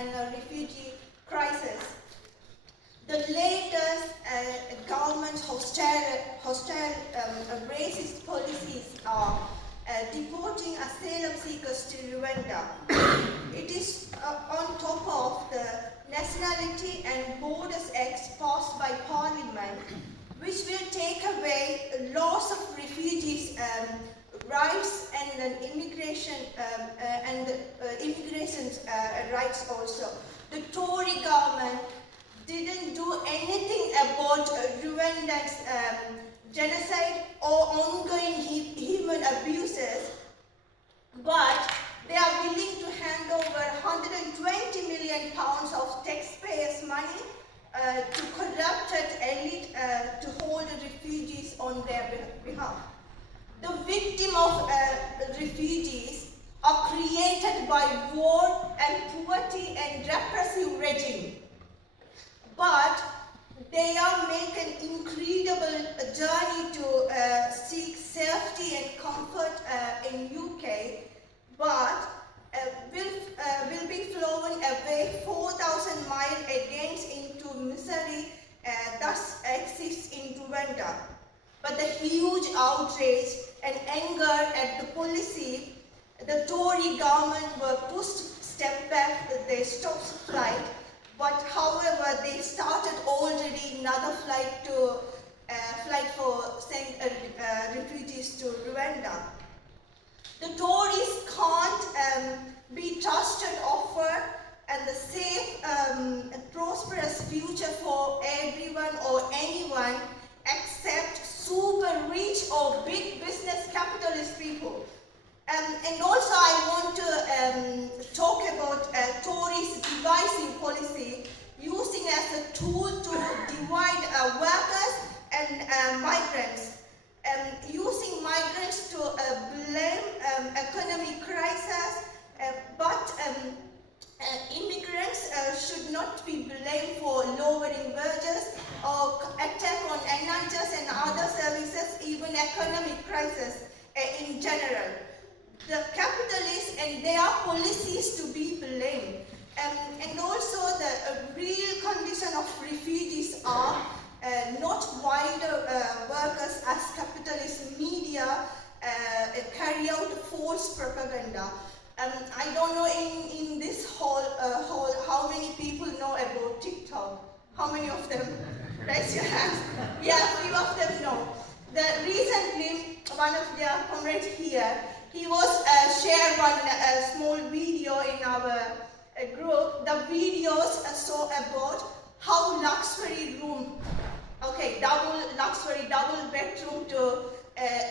and a refugee crisis. The latest government's hostile racist policies are deporting asylum seekers to Rwanda. It is on top of the Nationality and Borders Act passed by Parliament, which will take away lots of refugees' rights and immigration rights also. The Tory government didn't do anything about Rwanda's genocide or ongoing human abuses, but they are willing to hand over 120 million pounds of taxpayers' money to corrupted elite to hold refugees on their behalf. The victims of refugees are created by war and poverty and repressive regime. But they are making an incredible journey to seek safety and comfort in UK, but will be flown away 4,000 miles against into misery thus exists in Rwanda. But the huge outrage and anger at the policy, the Tory government were pushed step back, they stopped flight. But however, they started already another flight for sending refugees to Rwanda. The Tories can't be trusted offer and the safe and prosperous future for everyone or anyone except super rich or big business capitalist people. And also I want to talk about Tories' divisive policy using as a tool to divide workers and migrants. Using migrants to blame economic crisis, but immigrants should not be blamed for lowering wages or attack on NHS and other services, even economic crisis in general. The capitalists and their policies to be blamed. And also the real condition of refugees are not wider workers as capitalist media carry out false propaganda. I don't know in this hall how many people know about TikTok. How many of them? Raise your hands. Yeah, few of them know. Recently, one of their comrades here, he was shared one small video in our group. The videos saw about how luxury room, double bedroom to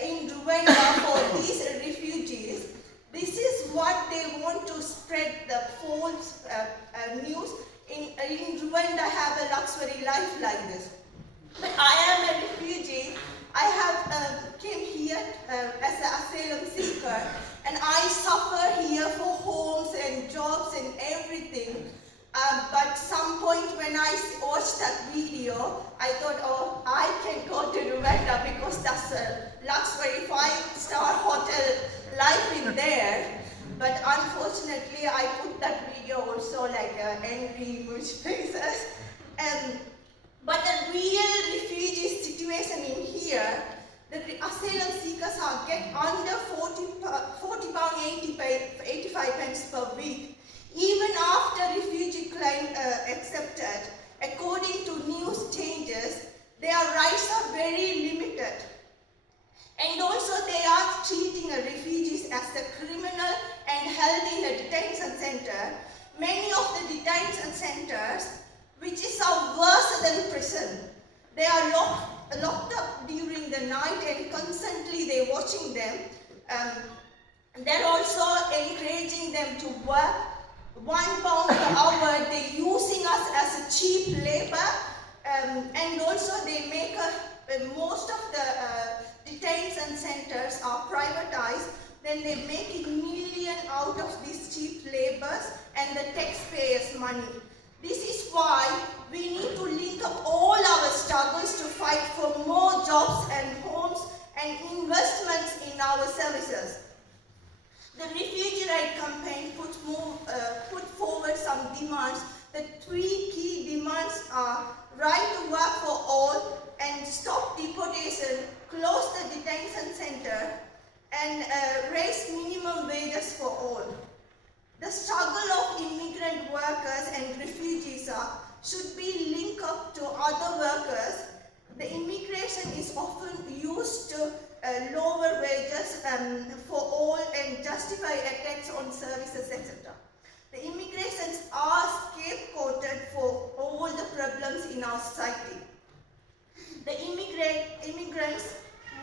in Rwanda for these refugees. This is what they want to spread the false news. In Rwanda have a luxury life like this. But I am a refugee. I have came here as an asylum seeker, and I suffer here for homes and jobs and everything. But some point when I watched that video, I thought, oh, I can go to Rwanda because that's a luxury 5-star hotel life in there. But unfortunately, I put that video also like angry emoji faces. But the real refugee situation in here, the asylum seekers are get under £40.85 per week. Even after refugee claim accepted, according to news changes, their rights are very limited. And also they are treating refugees as a criminal and held in a detention center. Many of the detention centers, which is worse than prison, they are locked up during the night and constantly they're watching them. They're also encouraging them to work £1 per hour. They're using us as a cheap labor, and also they make most of the detention centers are privatized. Then they're making millions out of these cheap labors and the taxpayers' money. This is why we need to link up all our struggles to fight for more jobs and homes and investments in our services. The refugee right campaign put forward some some demands. The three key demands are right to work for all and stop deportation, close the detention center, and raise minimum wages for all. The struggle of immigrant workers and refugees should be linked up to other workers. The immigration is often used to lower wages for all and justify attacks on services, etc. The immigrations are scapegoated for all the problems in our society. The immigrants,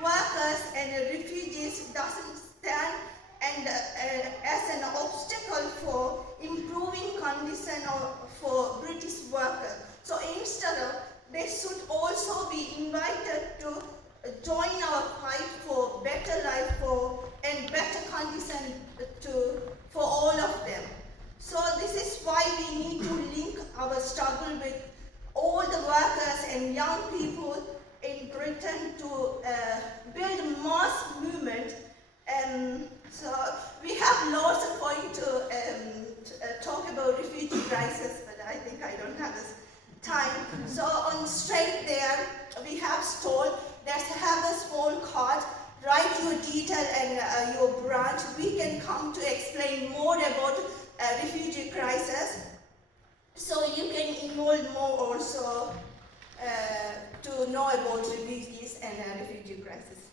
workers and refugees doesn't stand as an obstacle for improving condition for British workers. So instead of, they should also be invited to join our fight for better life and better condition for all of them. So this is why we need to link our struggle with all the workers and young people in Britain to build mass movement. So we have lots of points to talk about refugee crisis, but I think I don't have this time. So on straight there, we have stall. Let's have a small card. Write your detail and your branch. We can come to explain more about refugee crisis. So you can involve more also to know about refugees and refugee crisis.